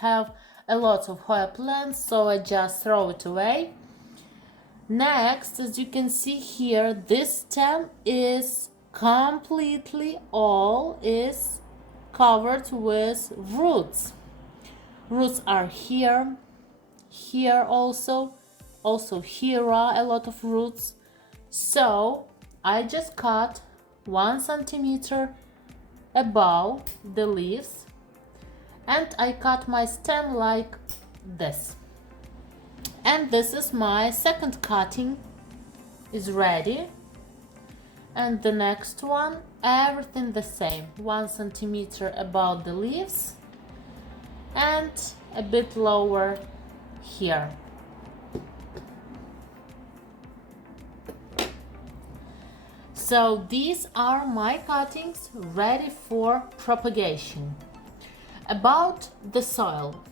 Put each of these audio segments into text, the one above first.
have a lot of Hoya plants, so I just throw it away. Next, as you can see here, this stem is completely all is covered with roots. Roots are here also here are a lot of roots. So I just cut 1 centimeter above the leaves and I cut my stem like this. And this is my second cutting is ready. And the next one, everything the same, 1 centimeter above the leaves and a bit lower here. So these are my cuttings ready for propagation. About the soil,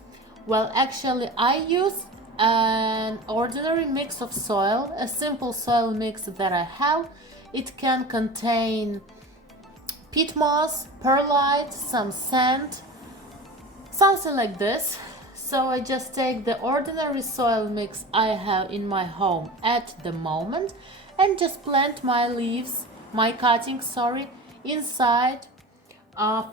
well, actually I use an ordinary mix of soil, a simple soil mix that I have. It can contain peat moss, perlite, some sand, something like this. So I just take the ordinary soil mix I have in my home at the moment and just plant my leaves, my cuttings, inside.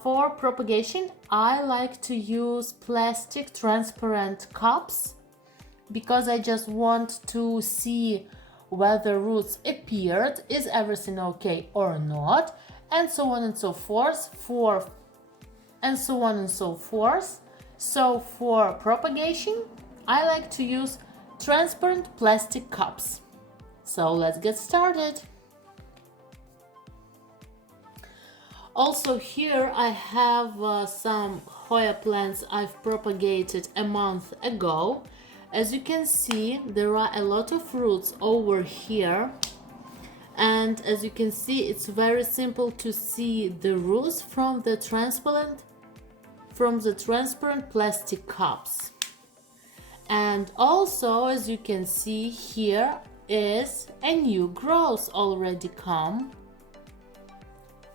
For propagation, I like to use plastic transparent cups because I just want to see whether roots appeared, is everything okay or not, and so on and so forth. So for propagation, I like to use transparent plastic cups. So let's get started. Also here I have some Hoya plants I've propagated a month ago. As you can see, there are a lot of roots over here. And as you can see, it's very simple to see the roots from the transparent plastic cups. And also, as you can see, here is a new growth already come.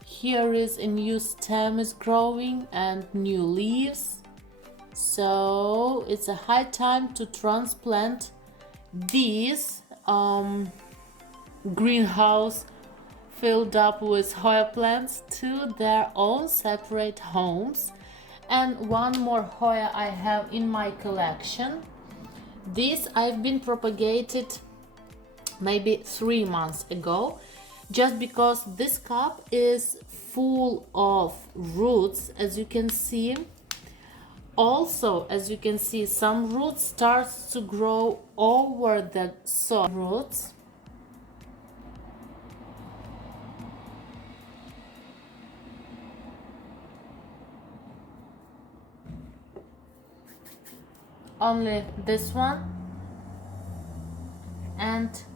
Here is a new stem is growing and new leaves. So it's a high time to transplant these greenhouse filled up with Hoya plants to their own separate homes. And one more Hoya I have in my collection. This I've been propagated maybe 3 months ago, just because this cup is full of roots, as you can see. Also, as you can see, some roots starts to grow over the soil roots. Only this one and